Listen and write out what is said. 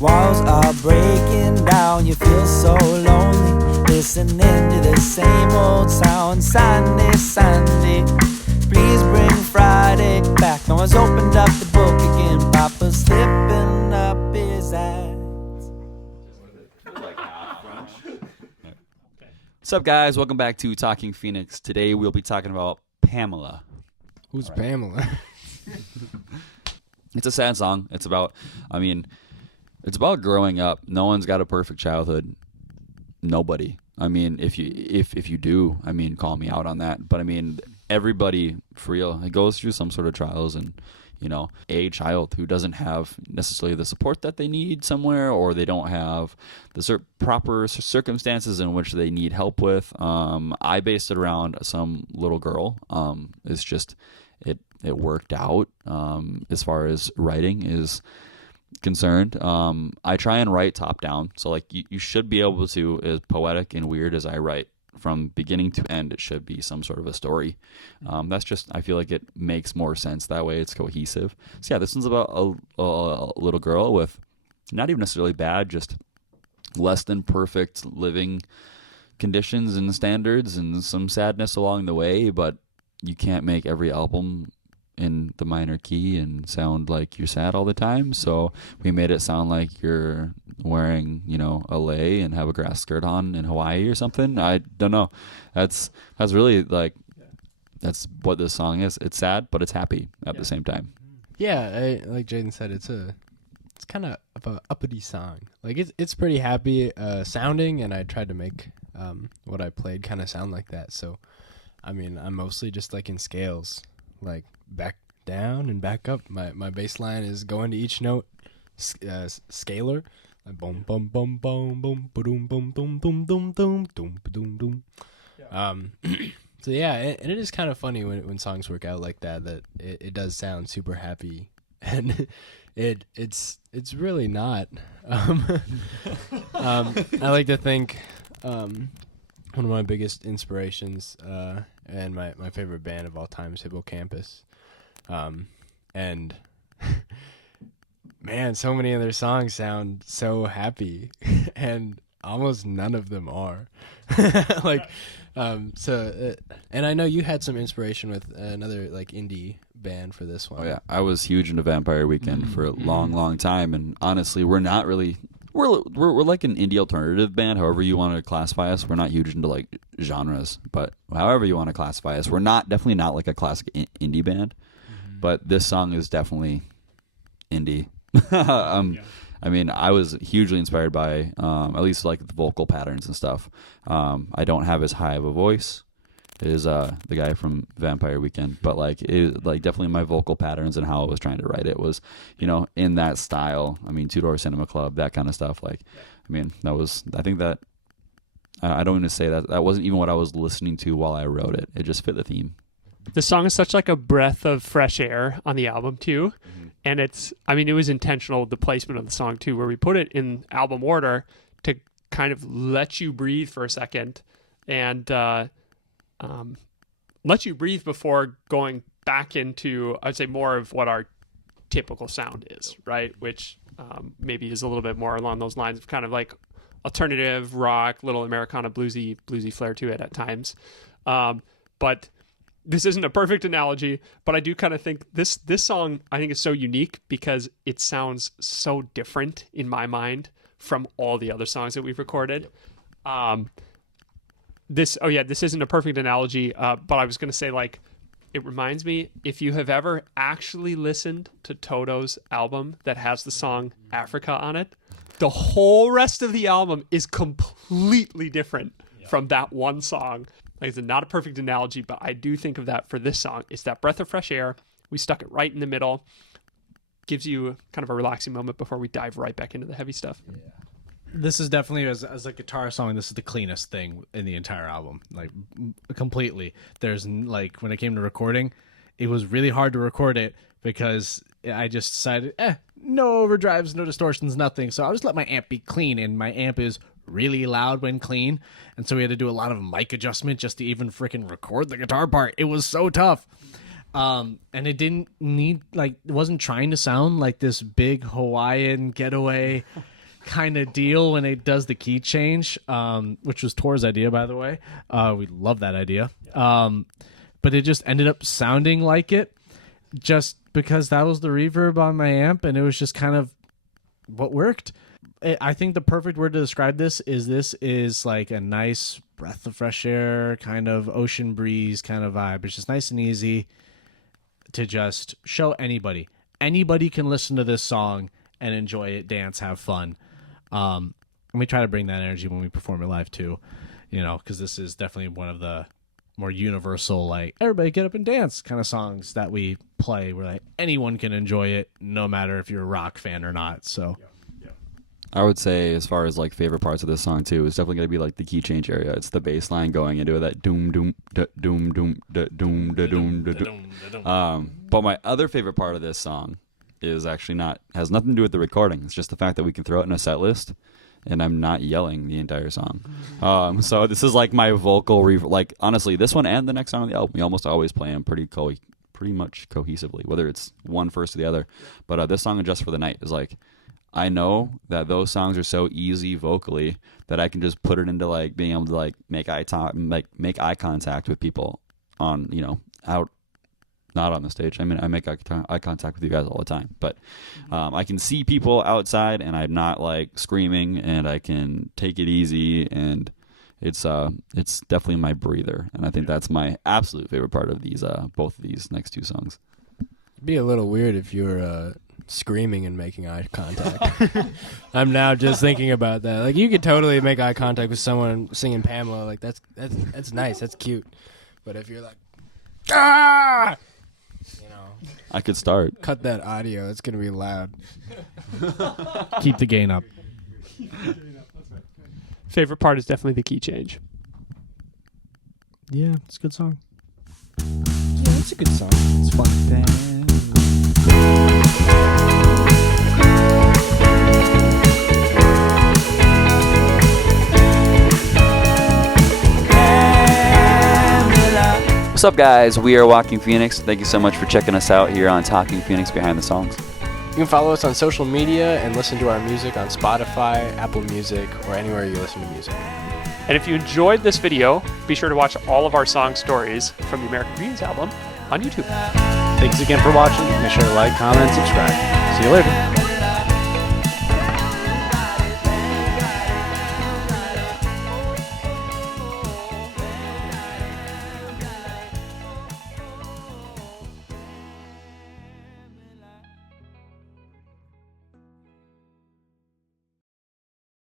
Walls are breaking down, you feel so lonely, listening to the same old sound. Sunday, Sunday, please bring Friday back. No one's opened up the book again, Papa's slipping up his ass. What's up, guys? Welcome back to Talking Phoenix. Today we'll be talking about Pamela. Who's Pamela? It's a sad song. It's about growing up. No one's got a perfect childhood. Nobody. I mean, if you do, I mean, call me out on that. But I mean, everybody, for real, it goes through some sort of trials, and a child who doesn't have necessarily the support that they need somewhere, or they don't have the proper circumstances in which they need help with. I based it around some little girl. It's just it worked out as far as writing is concerned. I try and write top down, so like you should be able to, as poetic and weird as I write, from beginning to end, it should be some sort of a story. That's just, I feel like it makes more sense that way. It's cohesive. So yeah, this one's about a little girl with not even necessarily bad, just less than perfect living conditions and standards, and some sadness along the way. But you can't make every album in the minor key and sound like you're sad all the time. So we made it sound like you're wearing, a lei and have a grass skirt on in Hawaii or something. I don't know. That's really like, that's what this song is. It's sad, but it's happy at the same time. Yeah, like Jaden said, it's kind of an uppity song. Like it's pretty happy sounding, and I tried to make what I played kind of sound like that. So, I mean, I'm mostly just like in scales, like back down and back up. My bass line is going to each note scalar, like boom boom boom boom boom boom boom boom boom boom boom boom boom boom. So yeah, and it is kind of funny when songs work out like that it does sound super happy, and it's really not. I like to think one of my biggest inspirations and my favorite band of all time is Hippocampus. And man, so many of their songs sound so happy, and almost none of them are. And I know you had some inspiration with another like indie band for this one. Oh yeah, I was huge into Vampire Weekend for a long time, and honestly, we're not really. We're like an indie alternative band, however you want to classify us. We're not huge into like genres, but however you want to classify us, we're definitely not like a classic indie band. But this song is definitely indie. I mean, I was hugely inspired by at least like the vocal patterns and stuff. I don't have as high of a voice as the guy from Vampire Weekend, but like definitely my vocal patterns and how I was trying to write it was, in that style. I mean, Two Door Cinema Club, that kind of stuff. Like, I mean, I think that I don't even say that wasn't even what I was listening to while I wrote it. It just fit the theme. The song is such like a breath of fresh air on the album too. And it was intentional, the placement of the song too, where we put it in album order to kind of let you breathe for a second and let you breathe before going back into, I'd say, more of what our typical sound is, right? Which maybe is a little bit more along those lines of kind of like alternative rock, little Americana bluesy flair to it at times. But this isn't a perfect analogy, but I do kind of think this song, I think, is so unique because it sounds so different in my mind from all the other songs that we've recorded. This isn't a perfect analogy, but I was going to say, like, it reminds me, if you have ever actually listened to Toto's album that has the song Africa on it, the whole rest of the album is completely different from that one song. Like, it's not a perfect analogy, but I do think of that for this song. It's that breath of fresh air. We stuck it right in the middle. Gives you kind of a relaxing moment before we dive right back into the heavy stuff. Yeah. This is definitely, as a guitar song, this is the cleanest thing in the entire album. Like, completely. There's, like, when it came to recording, it was really hard to record it because I just decided, no overdrives, no distortions, nothing. So I'll just let my amp be clean, and my amp is really loud when clean, and so we had to do a lot of mic adjustment just to even freaking record the guitar part. It was so tough. And it didn't need it wasn't trying to sound like this big Hawaiian getaway kind of deal when it does the key change, which was Tor's idea, by the way. We love that idea. But it just ended up sounding like it just because that was the reverb on my amp, and it was just kind of what worked. I think the perfect word to describe this is like a nice breath of fresh air, kind of ocean breeze kind of vibe. It's just nice and easy to just show anybody. Anybody can listen to this song and enjoy it, dance, have fun. And we try to bring that energy when we perform it live too, because this is definitely one of the more universal, like everybody get up and dance kind of songs that we play where like anyone can enjoy it, no matter if you're a rock fan or not. So I would say, as far as like favorite parts of this song too, it's definitely gonna be like the key change area. It's the bass line going into that doom doom da, doom doom da, doom da, doom da, doom. But my other favorite part of this song is actually has nothing to do with the recording. It's just the fact that we can throw it in a set list, and I'm not yelling the entire song. So this is like my vocal like honestly, this one and the next song on the album, we almost always play them pretty much cohesively, whether it's one first or the other. But this song, Just for the Night, is like, I know that those songs are so easy vocally that I can just put it into like being able to like make eye contact with people on, out, not on the stage. I mean, I make eye contact with you guys all the time, but I can see people outside and I'm not like screaming, and I can take it easy, and it's definitely my breather, and I think that's my absolute favorite part of these both of these next two songs. It'd be a little weird if you were screaming and making eye contact. I'm now just thinking about that. Like, you could totally make eye contact with someone singing Pamela. Like, that's nice. That's cute. But if you're like, ah, I could start. cut that audio. It's gonna be loud. keep the gain up. Favorite part is definitely the key change. Yeah, it's a good song. Yeah, it's a good song. It's fun. What's up, guys? We are Walking Phoenix. Thank you so much for checking us out here on Talking Phoenix Behind the Songs. You can follow us on social media and listen to our music on Spotify, Apple Music, or anywhere you listen to music. And if you enjoyed this video, be sure to watch all of our song stories from the American Greetings album on YouTube. Thanks again for watching. Make sure to like, comment, and subscribe. See you later.